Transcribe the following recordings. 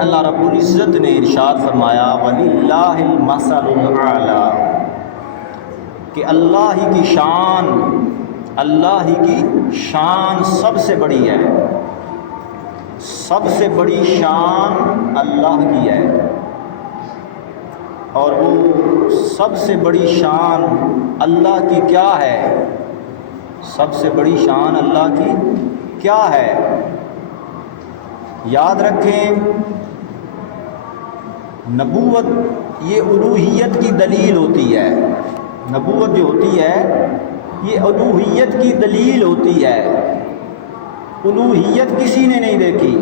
اللہ رب العزت نے ارشاد فرمایا وَلِلَّهِ الْمَثَلُ الْأَعْلَىٰ کہ اللہ ہی کی شان سب سے بڑی ہے، سب سے بڑی شان اللہ کی ہے، اور وہ سب سے بڑی شان اللہ کی کیا ہے؟ سب سے بڑی شان اللہ کی کیا ہے؟ یاد رکھیں، نبوت یہ الوہیت کی دلیل ہوتی ہے۔ نبوت جو ہوتی ہے یہ الوہیت کی دلیل ہوتی ہے۔ الوہیت کسی نے نہیں دیکھی،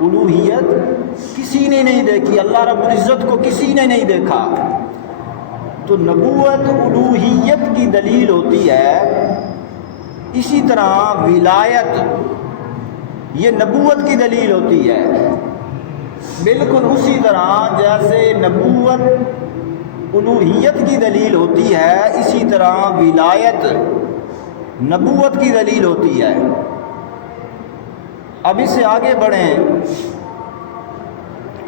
الوہیت کسی نے نہیں دیکھی، اللہ رب العزت کو کسی نے نہیں دیکھا، تو نبوت الوہیت کی دلیل ہوتی ہے۔ اسی طرح ولایت یہ نبوت کی دلیل ہوتی ہے، بالکل اسی طرح جیسے نبوت الوہیت کی دلیل ہوتی ہے، اسی طرح ولایت نبوت کی دلیل ہوتی ہے۔ اب اس سے آگے بڑھیں،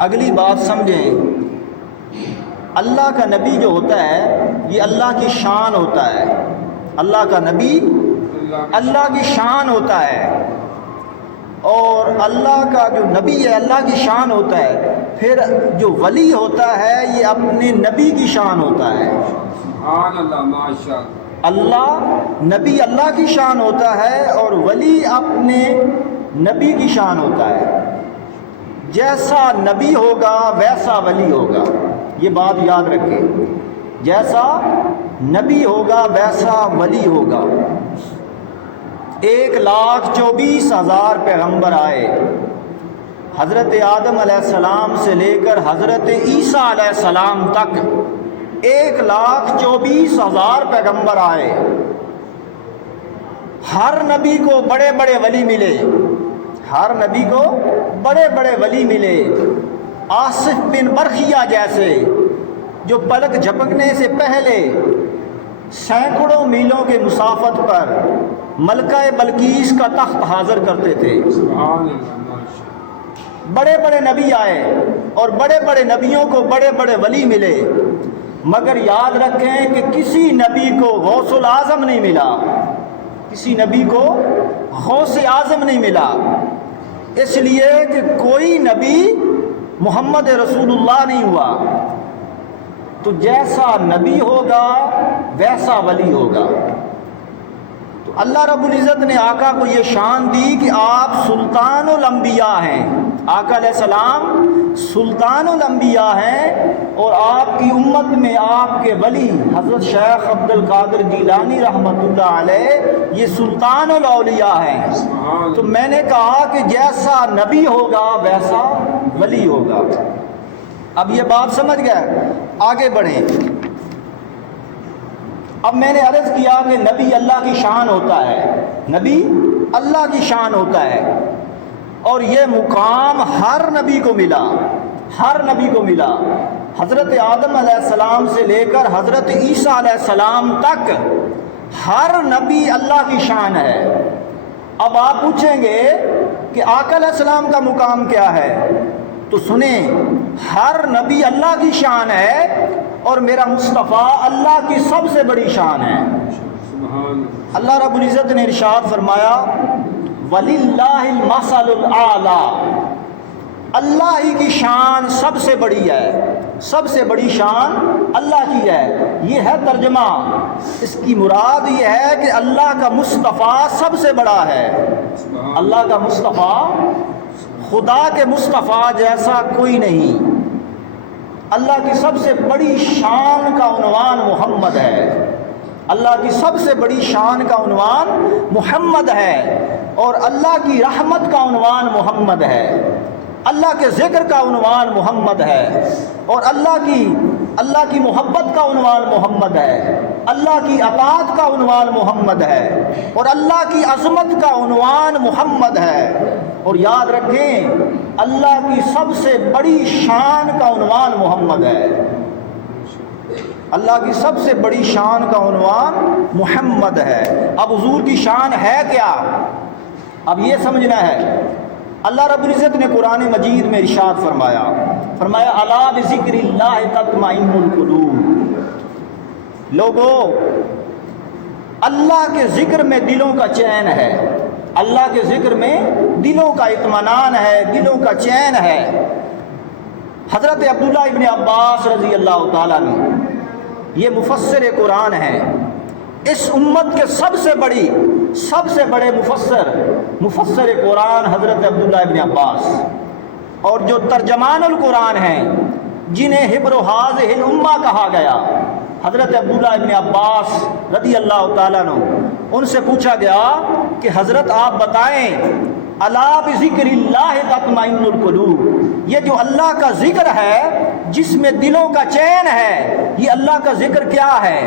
اگلی بات سمجھیں۔ اللہ کا نبی جو ہوتا ہے یہ اللہ کی شان ہوتا ہے، اللہ کا نبی اللہ کی شان ہوتا ہے، اور اللہ کا جو نبی ہے اللہ کی شان ہوتا ہے، پھر جو ولی ہوتا ہے یہ اپنے نبی کی شان ہوتا ہے۔ سبحان اللہ، ماشاء اللہ نبی اللہ کی شان ہوتا ہے اور ولی اپنے نبی کی شان ہوتا ہے۔ جیسا نبی ہوگا ویسا ولی ہوگا، یہ بات یاد رکھیں، جیسا نبی ہوگا ویسا ولی ہوگا۔ 1,24,000 پیغمبر آئے، حضرت آدم علیہ السلام سے لے کر حضرت عیسیٰ علیہ السلام تک 1,24,000 پیغمبر آئے۔ ہر نبی کو بڑے بڑے ولی ملے، ہر نبی کو بڑے بڑے ولی ملے، آصف بن برخیہ جیسے جو پلک جھپکنے سے پہلے سینکڑوں میلوں کے مسافت پر ملکہ بلقیس کا تخت حاضر کرتے تھے۔ سبحان اللہ، ماشاء بڑے بڑے نبی آئے اور بڑے بڑے نبیوں کو بڑے بڑے ولی ملے، مگر یاد رکھیں کہ کسی نبی کو غوث الاعظم نہیں ملا، کسی نبی کو غوث اعظم نہیں ملا، اس لیے کہ کوئی نبی محمد رسول اللہ نہیں ہوا۔ تو جیسا نبی ہوگا ویسا ولی ہوگا۔ تو اللہ رب العزت نے آقا کو یہ شان دی کہ آپ سلطان الانبیاء ہیں، آقا علیہ السلام سلطان الانبیاء ہیں، اور آپ کی امت میں آپ کے ولی حضرت شیخ عبد القادر جیلانی رحمۃ اللہ علیہ یہ سلطان الاولیاء ہیں۔ تو میں نے کہا کہ جیسا نبی ہوگا ویسا ولی ہوگا۔ اب یہ بات سمجھ گئے؟ آگے بڑھیں۔ اب میں نے عرض کیا کہ نبی اللہ کی شان ہوتا ہے، نبی اللہ کی شان ہوتا ہے، اور یہ مقام ہر نبی کو ملا، ہر نبی کو ملا، حضرت آدم علیہ السلام سے لے کر حضرت عیسیٰ علیہ السلام تک ہر نبی اللہ کی شان ہے۔ اب آپ پوچھیں گے کہ آقا علیہ السلام کا مقام کیا ہے؟ تو سنیں، ہر نبی اللہ کی شان ہے اور میرا مصطفیٰ اللہ کی سب سے بڑی شان ہے۔ سبحان اللہ رب العزت نے ارشاد فرمایا وَلِلَّهِ الْمَثَلُ الْأَعْلَىٰ، اللہ ہی کی شان سب سے بڑی ہے، سب سے بڑی شان اللہ کی ہے۔ یہ ہے ترجمہ، اس کی مراد یہ ہے کہ اللہ کا مصطفیٰ سب سے بڑا ہے۔ اللہ کا مصطفیٰ، خدا کے مصطفیٰ جیسا کوئی نہیں۔ اللہ کی سب سے بڑی شان کا عنوان محمد ہے، اللہ کی سب سے بڑی شان کا عنوان محمد ہے، اور اللہ کی رحمت کا عنوان محمد ہے، اللہ کے ذکر کا عنوان محمد ہے، اور اللہ کی محبت کا عنوان محمد ہے، اللہ کی اطاعت کا عنوان محمد ہے، اور اللہ کی عظمت کا عنوان محمد ہے۔ اور یاد رکھیں، اللہ کی سب سے بڑی شان کا عنوان محمد ہے، اللہ کی سب سے بڑی شان کا عنوان محمد ہے۔ اب حضور کی شان ہے کیا؟ اب یہ سمجھنا ہے اللہ رب العزت نے قرآن مجید میں ارشاد فرمایا الا بذکر اللہ تطمئن القلوب، لوگو اللہ کے ذکر میں دلوں کا چین ہے، اللہ کے ذکر میں دلوں کا اطمینان ہے، دلوں کا چین ہے۔ حضرت عبداللہ ابن عباس رضی اللہ تعالیٰ عنہ یہ مفسر قرآن ہیں، اس امت کے سب سے بڑے مفسر قرآن حضرت عبداللہ ابن عباس، اور جو ترجمان القرآن ہیں جنہیں حبر و حاضح الامہ کہا گیا، حضرت عبداللہ ابن عباس رضی اللہ تعالیٰ عنہ، ان سے پوچھا گیا کہ حضرت آپ بتائیں الا بذکر اللہ تطمئن القلوب، یہ جو اللہ کا ذکر ہے جس میں دلوں کا چین ہے، یہ اللہ کا ذکر کیا ہے؟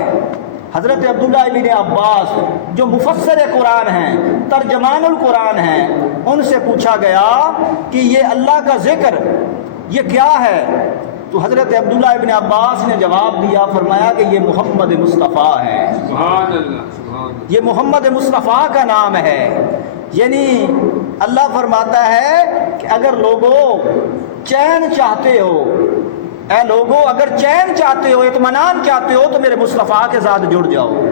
حضرت عبداللہ ابن عباس جو مفسر قرآن ہیں، ترجمان القرآن ہیں، ان سے پوچھا گیا کہ یہ اللہ کا ذکر یہ کیا ہے؟ تو حضرت عبداللہ ابن عباس نے جواب دیا، فرمایا کہ یہ محمد مصطفیٰ ہے، سبحان اللہ، سبحان اللہ، یہ محمد مصطفیٰ کا نام ہے۔ یعنی اللہ فرماتا ہے کہ اگر لوگوں چین چاہتے ہو، اے لوگوں اگر چین چاہتے ہو، اطمینان چاہتے ہو، تو میرے مصطفیٰ کے ساتھ جڑ جاؤ،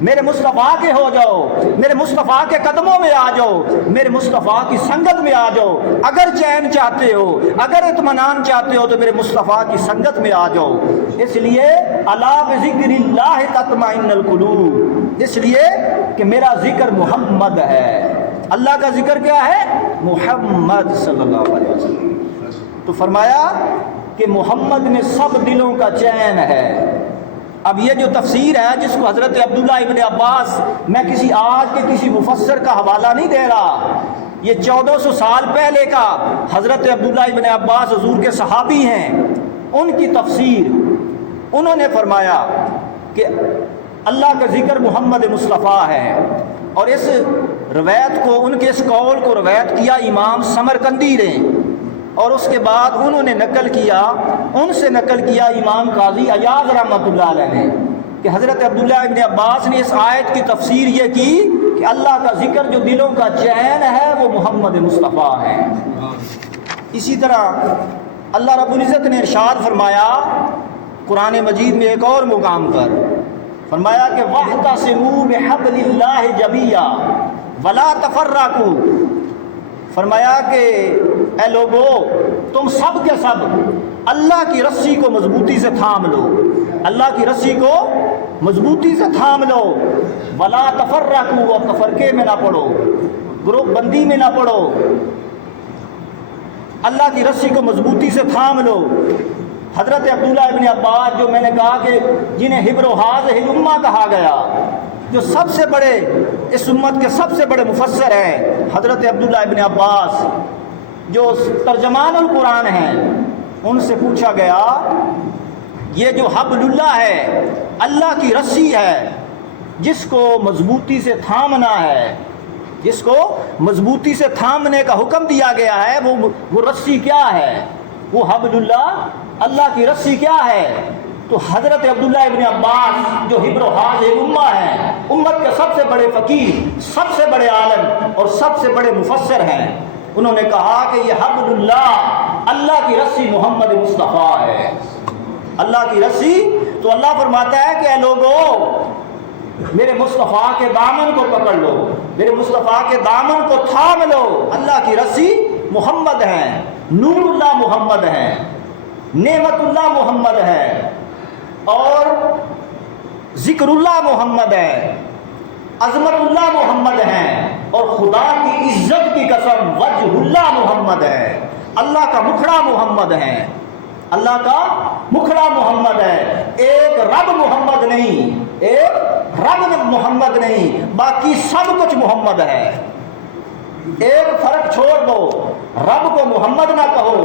میرے مصطفیٰ کے ہو جاؤ، میرے مصطفیٰ کے قدموں میں آ جاؤ، میرے مصطفیٰ کی سنگت میں آ جاؤ۔ اگر چین چاہتے ہو، اگر اطمینان چاہتے ہو، تو میرے مصطفیٰ کی سنگت میں آ جاؤ۔ اس لیے الا بذکر اللہ تطمئن القلوب، اس لیے کہ میرا ذکر محمد ہے۔ اللہ کا ذکر کیا ہے؟ محمد صلی اللہ علیہ وسلم۔ تو فرمایا کہ محمد میں سب دلوں کا چین ہے۔ اب یہ جو تفسیر ہے جس کو حضرت عبداللہ ابن عباس، میں آج کے کسی مفسر کا حوالہ نہیں دے رہا، یہ 1400 سال پہلے کا حضرت عبداللہ ابن عباس حضور کے صحابی ہیں، ان کی تفسیر، انہوں نے فرمایا کہ اللہ کا ذکر محمد مصطفیٰ ہے۔ اور اس روایت کو، ان کے اس قول کو روایت کیا امام سمرقندی نے، اور اس کے بعد انہوں نے ان سے نقل کیا امام قاضی عیاض رحمۃ اللہ علیہ نے کہ حضرت عبداللہ ابن عباس نے اس آیت کی تفسیر یہ کی کہ اللہ کا ذکر جو دلوں کا چین ہے وہ محمد مصطفیٰ ہے۔ اسی طرح اللہ رب العزت نے ارشاد فرمایا قرآن مجید میں ایک اور مقام پر، فرمایا کہ وَاعْتَصِمُوا بِحَبْلِ اللَّهِ جَمِيعًا وَلَا تَفَرَّقُوا، فرمایا کہ اے لوگو تم سب کے سب اللہ کی رسی کو مضبوطی سے تھام لو، اللہ کی رسی کو مضبوطی سے تھام لو، ولا تفرقوا، اور تفرقے میں نہ پڑو، گروپ بندی میں نہ پڑو، اللہ کی رسی کو مضبوطی سے تھام لو۔ حضرت عبداللہ ابن عباس جو میں نے کہا کہ جنہیں حبر و حاضح الامہ کہا گیا، جو سب سے بڑے اس امت کے سب سے بڑے مفسر ہیں، حضرت عبداللہ ابن عباس جو ترجمان القرآن ہیں، ان سے پوچھا گیا یہ جو حبل اللہ ہے، اللہ کی رسی ہے جس کو مضبوطی سے تھامنا ہے، جس کو مضبوطی سے تھامنے کا حکم دیا گیا ہے، وہ رسی کیا ہے؟ وہ حبل اللہ کی رسی کیا ہے؟ تو حضرت عبداللہ ابن عباس جو حبر و حاضح الامہ ہیں، امت کے سب سے بڑے فقیہ، سب سے بڑے عالم اور سب سے بڑے مفسر ہیں، انہوں نے کہا کہ یہ حبل اللہ کی رسی محمد مصطفیٰ ہے، اللہ کی رسی۔ تو اللہ فرماتا ہے کہ اے لوگو میرے مصطفیٰ کے دامن کو پکڑ لو، میرے مصطفیٰ کے دامن کو تھام لو، اللہ کی رسی محمد ہے، نور اللہ محمد ہے، نعمت اللہ محمد ہے، اور ذکر اللہ محمد ہے، عظمت اللہ محمد ہے، اور خدا کی عزت کی قسم وجہ اللہ محمد ہے، اللہ کا مکھڑا محمد ہے، اللہ کا مکھڑا محمد ہے۔ ایک رب محمد نہیں، ایک رب محمد نہیں، باقی سب کچھ محمد ہے۔ ایک فرق چھوڑ دو، رب کو محمد نہ کہو،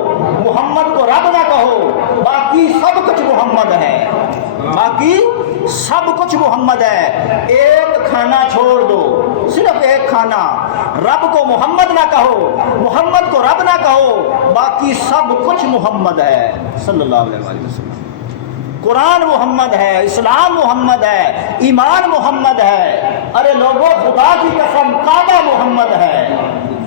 محمد کو رب نہ کہو، باقی سب کچھ محمد ہے، باقی سب کچھ محمد ہے۔ ایک کھانا چھوڑ دو، صرف ایک کھانا، رب کو محمد نہ کہو، محمد کو رب نہ کہو، باقی سب کچھ محمد ہے صلی اللہ علیہ وسلم۔ قرآن محمد ہے، اسلام محمد ہے، ایمان محمد ہے۔ ارے لوگوں خدا کی قسم کعبہ محمد ہے،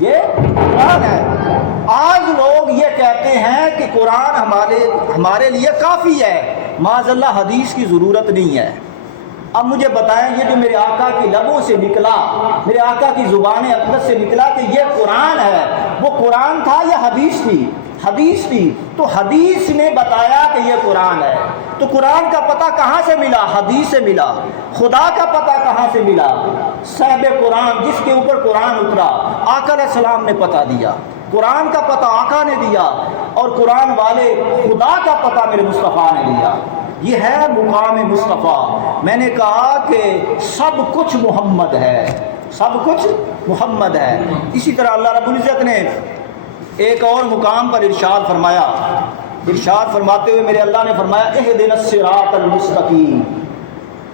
یہ قرآن ہے۔ آج لوگ یہ کہتے ہیں کہ قرآن ہمارے لیے کافی ہے، معاذ اللہ حدیث کی ضرورت نہیں ہے۔ اب مجھے بتائیں، یہ جو میرے آقا کی لبوں سے نکلا، میرے آقا کی زبان اقدس سے نکلا کہ یہ قرآن ہے، وہ قرآن تھا یا حدیث تھی؟ حدیث تھی۔ تو حدیث نے بتایا کہ یہ قرآن ہے، تو قرآن کا پتہ کہاں سے ملا؟ حدیث سے ملا۔ خدا کا پتہ کہاں سے ملا؟ صاحب قرآن، جس کے اوپر قرآن اترا، آقا علیہ السلام نے پتہ دیا۔ قرآن کا پتہ آقا نے دیا، اور قرآن والے خدا کا پتہ میرے مصطفیٰ نے دیا۔ یہ ہے مقام مصطفیٰ۔ میں نے کہا کہ سب کچھ محمد ہے، سب کچھ محمد ہے۔ اسی طرح اللہ رب العزت نے ایک اور مقام پر ارشاد فرمایا، ارشاد فرماتے ہوئے میرے اللہ نے فرمایا اہدنا الصراط المستقیم،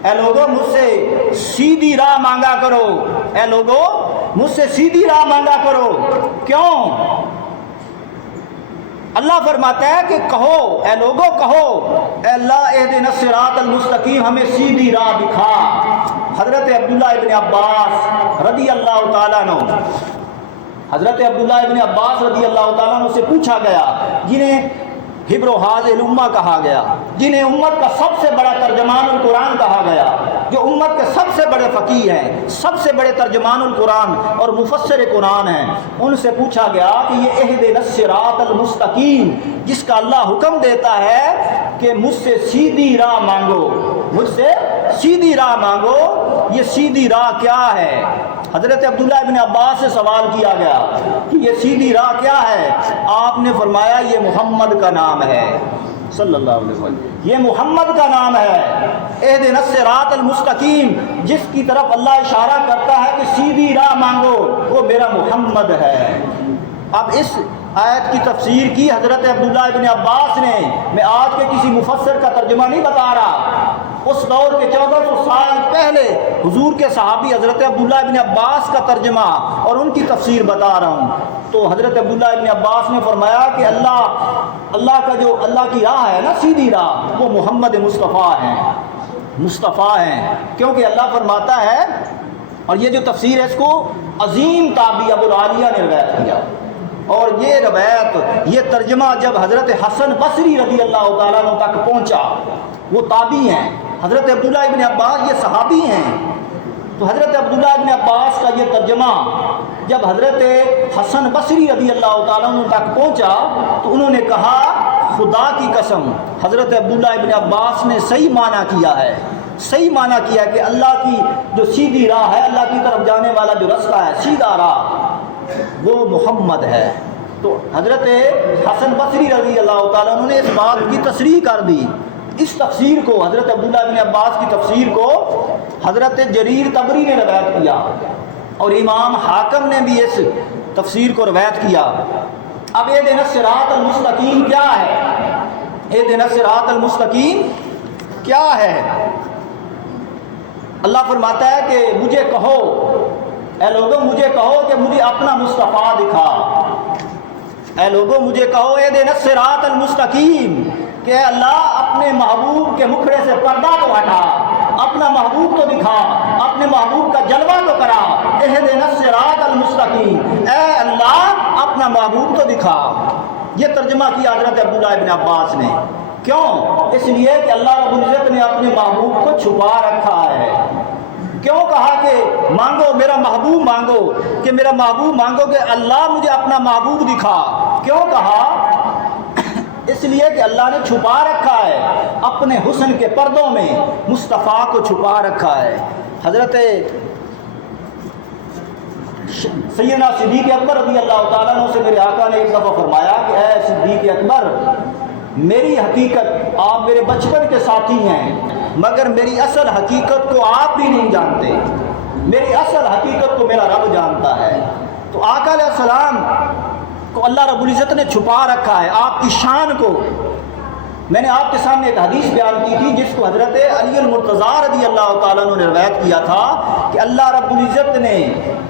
اے لوگوں مجھ سے سیدھی راہ مانگا کرو، اے لوگوں مجھ سے سیدھی راہ مانگا کرو۔ کیوں؟ اللہ فرماتا ہے کہ کہو، اے لوگوں کہو، اے اللہ اہدنا الصراط المستقیم، ہمیں سیدھی راہ دکھا۔ حضرت عبداللہ ابن عباس رضی اللہ تعالیٰ عنہ، حضرت عبداللہ ابن عباس رضی اللہ تعالیٰ عنہ سے پوچھا گیا، جنہیں حبر و حاضر الامہ کہا گیا، جنہیں امت کا سب سے بڑا ترجمان القرآن کہا گیا، جو امت کے سب سے بڑے فقیہ ہیں، سب سے بڑے ترجمان القرآن اور مفسر قرآن ہیں، ان سے پوچھا گیا کہ یہ اہدنا الصراط المستقیم، جس کا اللہ حکم دیتا ہے کہ مجھ سے سیدھی راہ مانگو، مجھ سے سیدھی راہ مانگو، یہ سیدھی راہ کیا ہے؟ حضرت عبداللہ ابن عباس سے سوال کیا گیا کہ یہ سیدھی راہ کیا ہے؟ آپ نے فرمایا یہ محمد کا نام ہے، صلی اللہ علیہ وسلم، یہ محمد کا نام ہے۔ اہدنا الصراط المستقیم، جس کی طرف اللہ اشارہ کرتا ہے کہ سیدھی راہ مانگو، وہ میرا محمد ہے۔ اب اس آیت کی تفسیر کی حضرت عبداللہ ابن عباس نے۔ میں آج کے کسی مفسر کا ترجمہ نہیں بتا رہا، اس دور کے 1400 سال پہلے حضور کے صحابی حضرت عبداللہ ابن عباس کا ترجمہ اور ان کی تفسیر بتا رہا ہوں۔ تو حضرت عبداللہ ابن عباس نے فرمایا کہ اللہ کا جو اللہ کی راہ ہے نا، سیدھی راہ، وہ محمد مصطفیٰ ہیں، مصطفیٰ ہیں، کیونکہ اللہ فرماتا ہے، اور یہ جو تفسیر ہے اس کو عظیم تابعی ابو العالیہ نے روایت کیا، اور یہ روایت، یہ ترجمہ جب حضرت حسن بصری رضی اللہ تعالیٰ عنہ تک پہنچا، وہ تابعی ہیں، حضرت عبداللہ ابن عباس یہ صحابی ہیں، تو حضرت عبداللہ ابن عباس کا یہ ترجمہ جب حضرت حسن بصری رضی اللہ تعالیٰ عنہ تک پہنچا تو انہوں نے کہا خدا کی قسم حضرت عبداللہ ابن عباس نے صحیح معنی کیا ہے، صحیح معنی کیا کہ اللہ کی جو سیدھی راہ ہے، اللہ کی طرف جانے والا جو رستہ ہے، سیدھا راہ، وہ محمد ہے۔ تو حضرت حسن بصری رضی اللہ تعالیٰ عنہ نے اس بات کی تصریح کر دی۔ اس تفسیر کو، حضرت عبداللہ ابن عباس کی تفسیر کو حضرت جریر طبری نے روایت کیا، اور امام حاکم نے بھی اس تفسیر کو روایت کیا۔ اب اہدنا الصراط المستقیم کیا ہے؟ اہدنا الصراط المستقیم کیا ہے؟ اللہ فرماتا ہے کہ مجھے کہو، اے لوگوں مجھے کہو کہ مجھے اپنا مصطفیٰ دکھا، اے لوگوں مجھے کہو اہدنا الصراط المستقیم، کہ اللہ اپنے محبوب کے مکھڑے سے پردہ تو ہٹا، اپنا محبوب تو دکھا، اپنے محبوب کا جلوہ تو کرا، اہدنا الصراط المستقیم، اے اللہ اپنا محبوب تو دکھا۔ یہ ترجمہ کیا حضرت عبداللہ ابن عباس نے۔ کیوں؟ اس لیے کہ اللہ رب العزت نے اپنے محبوب کو چھپا رکھا ہے۔ کیوں کہا کہ مانگو میرا محبوب مانگو، کہ میرا محبوب مانگو کہ اللہ مجھے اپنا محبوب دکھا؟ کیوں کہا؟ اس لیے کہ اللہ نے چھپا رکھا ہے اپنے حسن کے پردوں میں، مصطفیٰ کو چھپا رکھا ہے۔ حضرت سیدنا صدیق اکبر رضی اللہ تعالیٰ عنہ سے میرے آقا نے ایک دفعہ فرمایا کہ اے صدیق اکبر، میری حقیقت، آپ میرے بچپن کے ساتھی ہیں، مگر میری اصل حقیقت کو آپ بھی نہیں جانتے، میری اصل حقیقت کو میرا رب جانتا ہے۔ تو آقا علیہ السلام کو اللہ رب العزت نے چھپا رکھا ہے، آپ کی شان کو۔ میں نے آپ کے سامنے ایک حدیث بیان کی تھی جس کو حضرت علی المرتضیٰ رضی اللہ تعالیٰ عنہ نے روایت کیا تھا کہ اللہ رب العزت نے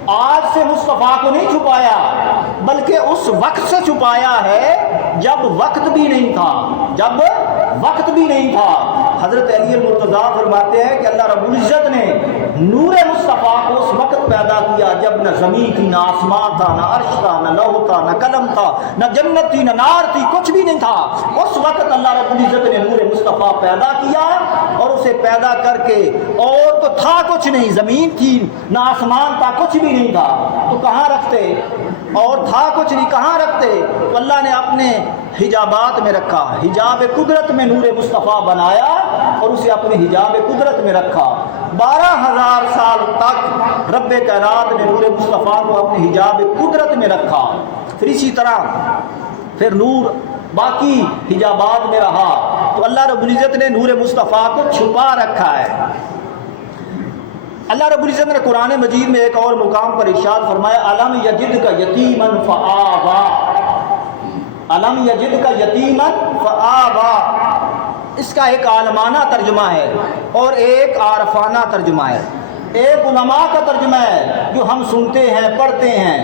آج سے مصطفیٰ کو نہیں چھپایا، بلکہ اس وقت سے چھپایا ہے جب وقت بھی نہیں تھا، جب وقت بھی نہیں تھا۔ حضرت علی المرتضیٰ فرماتے ہیں کہ اللہ رب العزت نے نور مصطفیٰ کو اس وقت پیدا کیا جب نہ زمین تھی، نہ آسمان تھا، نہ عرش تھا، نہ لوح تھا، نہ قلم تھا، نہ جنت تھی، نہ نار تھی، کچھ بھی نہیں تھا۔ اس وقت اللہ رب العزت نے نور مصطفیٰ پیدا کیا، اور اسے پیدا کر کے، اور تو تھا کچھ نہیں، زمین تھی نہ آسمان تھا، کچھ بھی نہیں تھا، تو کہاں رکھتے؟ اور تھا کچھ نہیں، کہاں رکھتے؟ تو اللہ نے اپنے حجابات میں رکھا، حجاب قدرت میں نور مصطفیٰ بنایا اور اسے اپنے حجاب قدرت میں رکھا۔ 12,000 سال تک رب کائنات نے نور مصطفیٰ کو اپنے حجاب قدرت میں رکھا۔ پھر اسی طرح پھر نور باقی حجابات میں رہا، تو اللہ رب العزت نے نور مصطفیٰ کو چھپا رکھا ہے۔ اللہ رب العزت نے قرآن مجید میں ایک اور مقام پر ارشاد فرمایا الم یجدک یتیما فآویٰ، الم یجدک یتیما فآویٰ۔ اس کا ایک عالمانہ ترجمہ ہے اور ایک عارفانہ ترجمہ ہے، ایک علماء کا ترجمہ ہے جو ہم سنتے ہیں پڑھتے ہیں،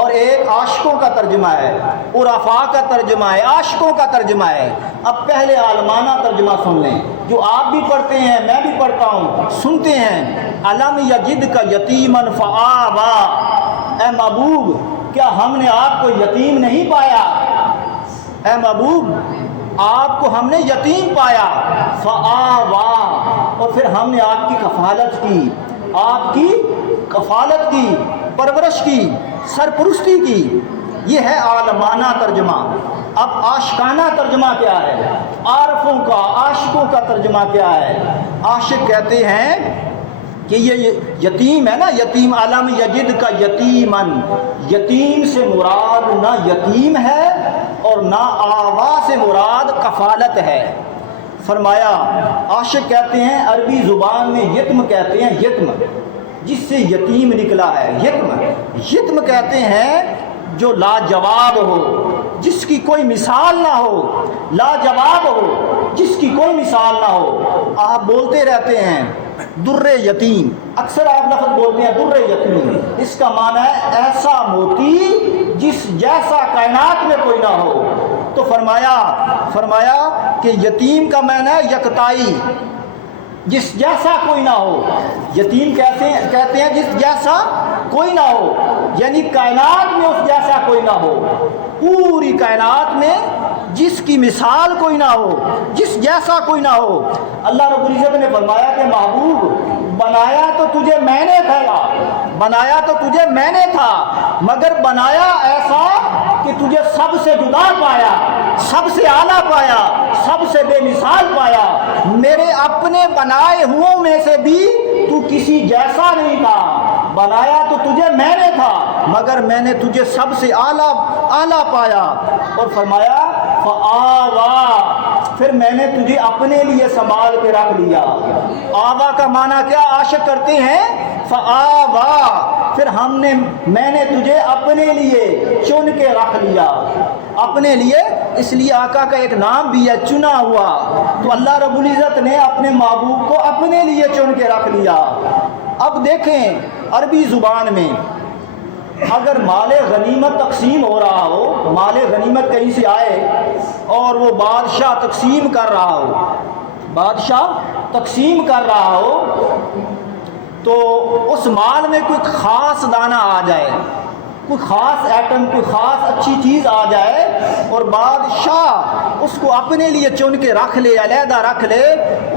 اور ایک عاشقوں کا ترجمہ ہے، عرفاء کا ترجمہ ہے، عاشقوں کا ترجمہ ہے۔ اب پہلے عالمانہ ترجمہ سن لیں جو آپ بھی پڑھتے ہیں، میں بھی پڑھتا ہوں، سنتے ہیں۔ الم یجدک یتیما فآویٰ، اے محبوب کیا ہم نے آپ کو یتیم نہیں پایا؟ اے محبوب آپ کو ہم نے یتیم پایا، فآویٰ، اور پھر ہم نے آپ کی کفالت کی، آپ کی کفالت کی، پرورش کی، سرپرستی کی۔ یہ ہے عالمانہ ترجمہ۔ اب عاشقانہ ترجمہ کیا ہے؟ عارفوں کا، عاشقوں کا ترجمہ کیا ہے؟ عاشق کہتے ہیں کہ یہ یتیم ہے نا، یتیم، علم یجد کا یتیمن، یتیم سے مراد نہ یتیم ہے اور نہ آوا سے مراد کفالت ہے۔ فرمایا عاشق کہتے ہیں عربی زبان میں یتم کہتے ہیں، یتم جس سے یتیم نکلا ہے، یتم کہتے ہیں جو لاجواب ہو، جس کی کوئی مثال نہ ہو، لاجواب ہو جس کی کوئی مثال نہ ہو۔ آپ بولتے رہتے ہیں در یتیم، اکثر آپ لفظ بولتے ہیں در یتیم، اس کا معنی ہے ایسا موتی جس جیسا کائنات میں کوئی نہ ہو۔ تو فرمایا کہ یتیم کا معنی ہے یکتائی، جس جیسا کوئی نہ ہو۔ یتیم کہتے ہیں جس جیسا کوئی نہ ہو، یعنی کائنات میں اس جیسا کوئی نہ ہو، پوری کائنات میں جس کی مثال کوئی نہ ہو، جس جیسا کوئی نہ ہو۔ اللہ رب العزت نے فرمایا کہ محبوب بنایا تو تجھے میں نے تھا، بنایا تو تجھے میں نے تھا، مگر بنایا ایسا کہ تجھے سب سے جدا پایا، سب سے اعلیٰ پایا، سب سے بے مثال پایا۔ میرے اپنے بنائے ہوں میں سے بھی تو کسی جیسا نہیں تھا، بنایا تو تجھے میں نے تھا مگر میں نے تجھے سب سے اعلیٰ پایا۔ اور فرمایا فآویٰ، پھر میں نے تجھے اپنے لیے سنبھال کے رکھ لیا۔ آوا کا معنی کیا عاشق کرتے ہیں؟ فآویٰ، پھر میں نے تجھے اپنے لیے چن کے رکھ لیا، اپنے لیے۔ اس لیے آقا کا ایک نام بھی ہے چنا ہوا، تو اللہ رب العزت نے اپنے محبوب کو اپنے لیے چن کے رکھ لیا۔ اب دیکھیں عربی زبان میں اگر مال غنیمت تقسیم ہو رہا ہو، مال غنیمت کہیں سے آئے اور وہ بادشاہ تقسیم کر رہا ہو، بادشاہ تقسیم کر رہا ہو، تو اس مال میں کوئی خاص دانہ آ جائے، کوئی خاص ایٹم، کوئی خاص اچھی چیز آ جائے اور بادشاہ اس کو اپنے لیے چن کے رکھ لے، علیحدہ رکھ لے،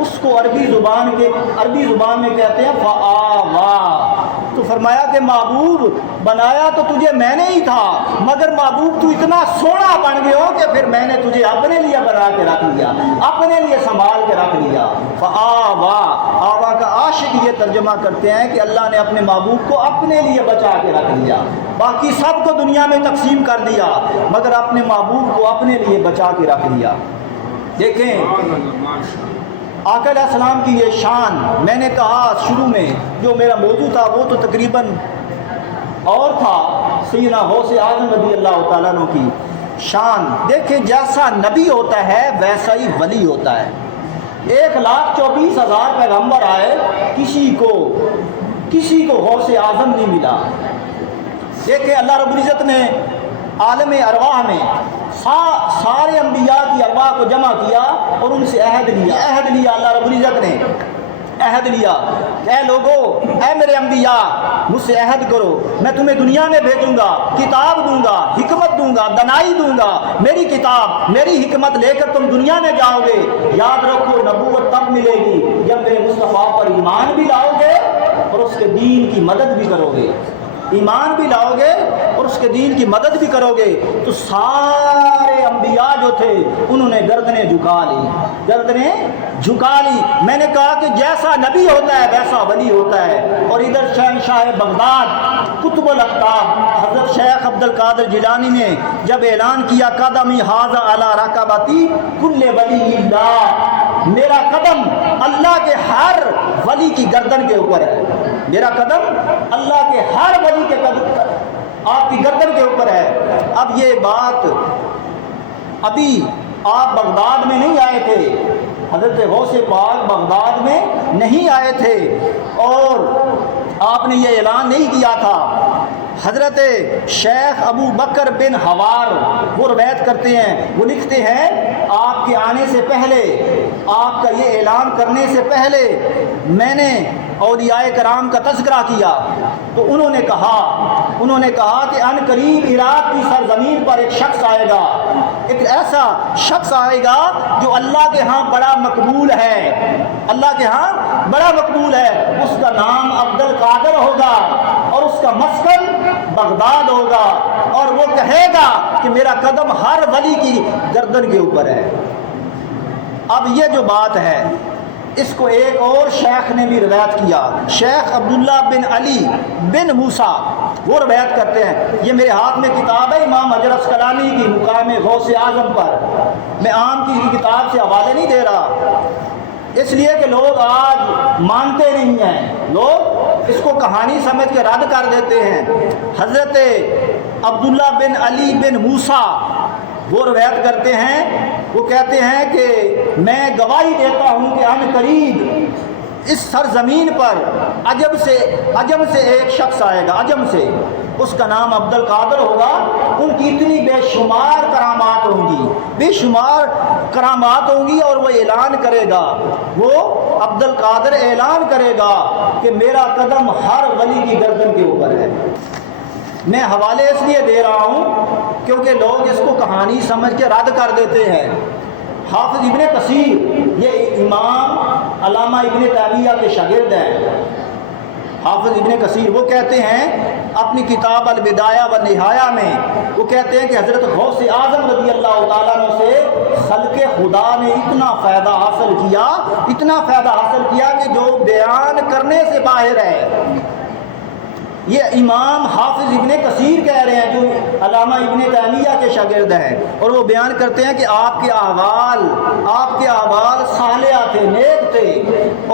اس کو عربی زبان میں کہتے ہیں فآویٰ۔ تو فرمایا کہ محبوب بنایا تو تجھے میں نے ہی تھا مگر محبوب تو اتنا سونا بن گیا کہ پھر میں نے تجھے اپنے لیے بنا کے رکھ لیا، اپنے لیے سنبھال کے رکھ لیا۔ فآویٰ، آوا کا عاشق یہ ترجمہ کرتے ہیں کہ اللہ نے اپنے محبوب کو اپنے لیے بچا کے رکھ لیا، باقی سب کو دنیا میں تقسیم کر دیا مگر اپنے محبوب کو اپنے لیے بچا کے رکھ لیا۔ دیکھیں آقا علیہ السلام کی یہ شان، میں نے کہا شروع میں جو میرا موضوع تھا وہ تو تقریباً اور تھا، سیدنا غوث اعظم رضی اللہ تعالیٰ عنہ کی شان۔ دیکھیں جیسا نبی ہوتا ہے ویسا ہی ولی ہوتا ہے۔ 1,24,000 پیغمبر آئے، کسی کو غوث اعظم نہیں ملا۔ دیکھیں اللہ رب العزت نے عالم ارواح میں سارے انبیاء کی ارواح کو جمع کیا اور ان سے عہد لیا اللہ رب العزت نے عہد لیا کہ اے لوگو، اے میرے انبیاء، مجھ سے عہد کرو، میں تمہیں دنیا میں بھیجوں گا، کتاب دوں گا، حکمت دوں گا، دنائی دوں گا، میری کتاب میری حکمت لے کر تم دنیا میں جاؤ گے۔ یاد رکھو نبوت تب ملے گی جب میرے مصطفیٰ پر ایمان بھی لاؤ گے اور اس کے دین کی مدد بھی کرو گے، ایمان بھی لاؤ گے اور اس کے دین کی مدد بھی کرو گے۔ تو سارے انبیاء جو تھے انہوں نے گردنیں جھکا لی۔ میں نے کہا کہ جیسا نبی ہوتا ہے ویسا ولی ہوتا ہے۔ اور ادھر شہنشاہ بغداد قطب الاقطاب حضرت شیخ عبد القادر جیلانی نے جب اعلان کیا قدمی ھذا علی رکبتی کل ولی اللہ، میرا قدم اللہ کے ہر ولی کی گردن کے اوپر ہے، میرا قدم اللہ کے ہر ولی کے قدم آپ کی گردن کے اوپر ہے۔ اب یہ بات ابھی آپ بغداد میں نہیں آئے تھے، حضرت غوث پاک بغداد میں نہیں آئے تھے اور آپ نے یہ اعلان نہیں کیا تھا۔ حضرت شیخ ابو بکر بن حوار وہ روایت کرتے ہیں، وہ لکھتے ہیں آپ کے آنے سے پہلے، آپ کا یہ اعلان کرنے سے پہلے میں نے اولیاء کرام کا تذکرہ کیا تو انہوں نے کہا کہ ان قریب عراق کی سرزمین پر ایک شخص آئے گا، ایک ایسا شخص آئے گا جو اللہ کے ہاں بڑا مقبول ہے، اللہ کے ہاں بڑا مقبول ہے، اس کا نام عبد القادر ہوگا اور اس کا مسکن بغداد ہوگا، اور وہ کہے گا کہ میرا قدم ہر ولی کی گردن کے اوپر ہے۔ اب یہ جو بات ہے اس کو ایک اور شیخ نے بھی روایت کیا، شیخ عبداللہ بن علی بن موسیٰ وہ روایت کرتے ہیں۔ یہ میرے ہاتھ میں کتاب ہے امام حجر عسقلانی کی مقام غوث اعظم پر، میں عام کسی کتاب سے حوالے نہیں دے رہا، اس لیے کہ لوگ آج مانتے نہیں ہیں، لوگ اس کو کہانی سمجھ کے رد کر دیتے ہیں۔ حضرت عبداللہ بن علی بن موسیٰ وہ روایت کرتے ہیں، وہ کہتے ہیں کہ میں گواہی دیتا ہوں کہ ان قریب اس سرزمین پر عجم سے ایک شخص آئے گا، عجم سے، اس کا نام عبد القادر ہوگا، ان کی اتنی بے شمار کرامات ہوں گی اور وہ اعلان کرے گا، وہ عبد القادر اعلان کرے گا کہ میرا قدم ہر ولی کی گردن کے اوپر ہے۔ میں حوالے اس لیے دے رہا ہوں کیونکہ لوگ اس کو کہانی سمجھ کے رد کر دیتے ہیں۔ حافظ ابن کثیر یہ امام علامہ ابن تیمیہ کے شاگرد ہیں، حافظ ابن کثیر وہ کہتے ہیں اپنی کتاب البدایہ والنہایہ میں، وہ کہتے ہیں کہ حضرت غوث اعظم رضی اللہ تعالیٰ عنہ سے خلق خدا نے اتنا فائدہ حاصل کیا کہ جو بیان کرنے سے باہر ہے۔ یہ امام حافظ ابن کثیر کہہ رہے ہیں جو علامہ ابن تیمیہ کے شاگرد ہیں، اور وہ بیان کرتے ہیں کہ آپ کے اعمال صالحہ تھے، نیک تھے،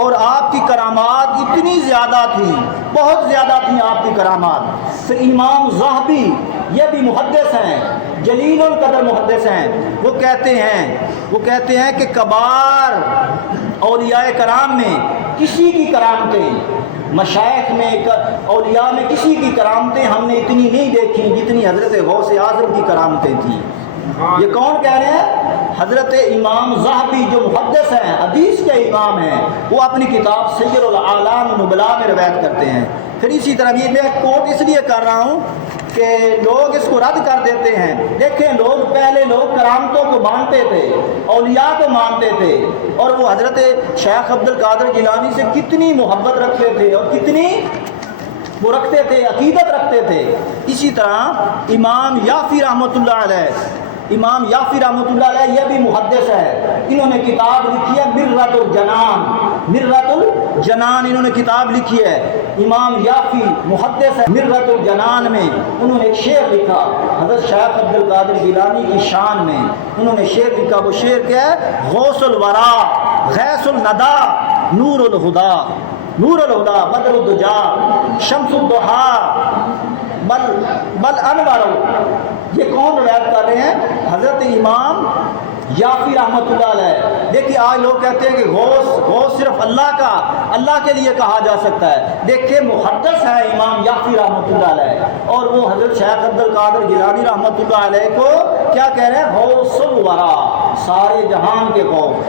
اور آپ کی کرامات اتنی زیادہ تھیں، بہت زیادہ تھیں آپ کی کرامات۔ پھر امام ذہبی یہ بھی محدث ہیں، جلیل القدر محدث ہیں، وہ کہتے ہیں کہ کبار اولیاء کرام میں کسی کی کرامتیں، مشائخ میں اولیاء میں کسی کی کرامتیں ہم نے اتنی نہیں دیکھی جتنی حضرت غوث اعظم کی کرامتیں تھیں۔ یہ کون کہہ رہے ہیں؟ حضرت امام ذہبی جو محدث ہیں، حدیث کے امام ہیں، وہ اپنی کتاب سیر الاعلام النبلاء میں روایت کرتے ہیں۔ پھر اسی طرح یہ میں کوٹ اس لیے کر رہا ہوں کہ لوگ اس کو رد کر دیتے ہیں۔ دیکھیں پہلے لوگ کرامتوں کو مانتے تھے، اولیاء کو مانتے تھے، اور وہ حضرت شیخ عبد القادر جیلانی سے کتنی محبت رکھتے تھے اور کتنی وہ رکھتے تھے، عقیدت رکھتے تھے۔ اسی طرح امام یافی رحمۃ اللہ علیہ یہ بھی محدث ہے، انہوں نے کتاب لکھی ہے مررۃ الجنان انہوں نے کتاب لکھی ہے۔ امام یافی محدث ہے، مررۃ الجنان میں انہوں نے ایک شعر لکھا حضرت شیخ عبد القادر جیلانی کی شان میں، انہوں نے شعر لکھا۔ وہ شعر کیا ہے؟ غوث الورا غیث الندى نور الہدا بدر الدجا شمس الضحی بل انور۔ یہ کون روایت کر رہے ہیں؟ حضرت امام یافی رحمۃ اللہ علیہ۔ دیکھیے آج لوگ کہتے ہیں کہ غوث صرف اللہ کے لیے کہا جا سکتا ہے۔ دیکھیے محدث ہے امام یافی رحمۃ اللہ علیہ، اور وہ حضرت شیخ عبد القادر جیلانی رحمۃ اللہ علیہ کو کیا کہہ رہے ہیں؟ غوث الورا، سارے جہان کے غوث۔